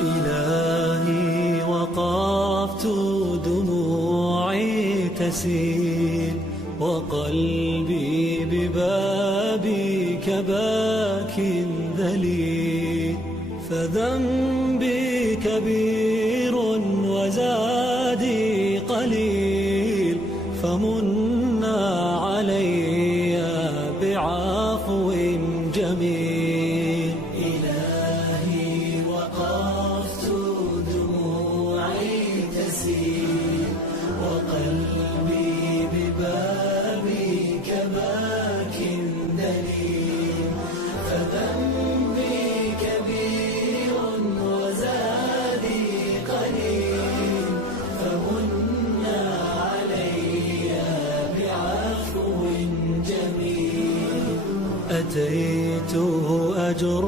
إلهي وقفت دموعي تسيل وقلبي ببابك باك ذليل، فذنبي كبير وزادي قليل، فمنا علي بعفو جميل. إلهي وقفت دموعي تسيل وقلبي ببابك باك دليل، فذنبي كبير وزادي قليل، فمنا علي بعفو جميل. أتيت أجر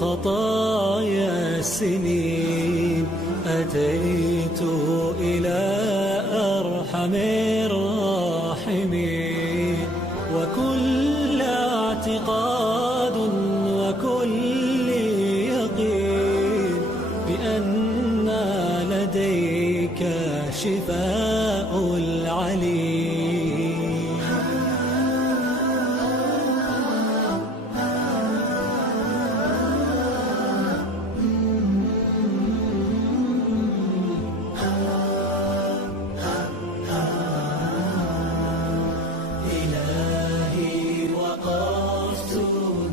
خطايا السنين، أتيت إلى أرحم الراحمين، وكل اعتقاد وكل يقين بأن لديك شفاء العليل. إلهي وقفت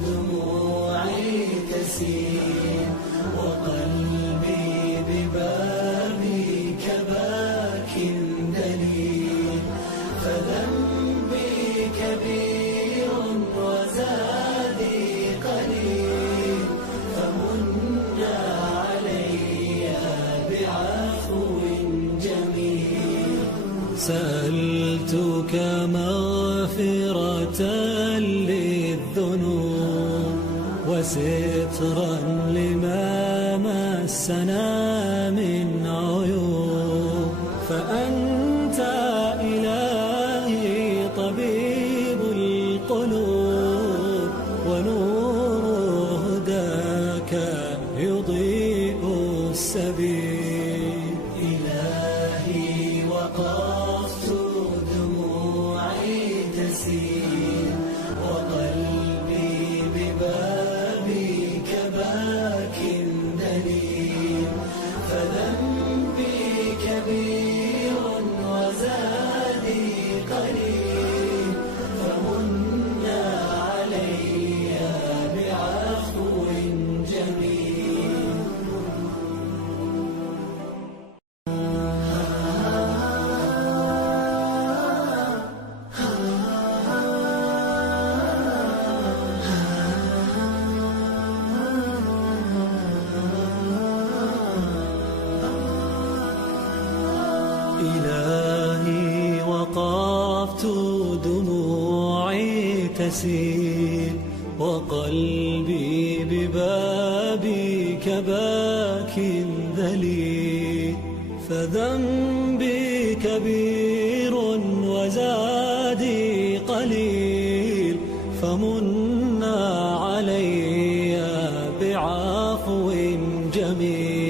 دموعي تسيل وقلبي ببابك باك دليل، فذنبي كبير وزادي قليل، فمنا علي بعفو جميل. سألتك مغفرة للذنوب وسترا لما مسنا من عيوب، فأنت إلهي طبيب القلوب، ونور هداك يضيء السبيل. إلهي وقفت دموعي تسيل وقلبي ببابك باك دليل، فذنبي كبير وزادي قليل، فمنا علي بعفو جميل. إلهي وقفت دموعي تسيل وقلبي ببابك باك ذليل، فذنبي كبير وزادي قليل، فمنا علي بعفو جميل.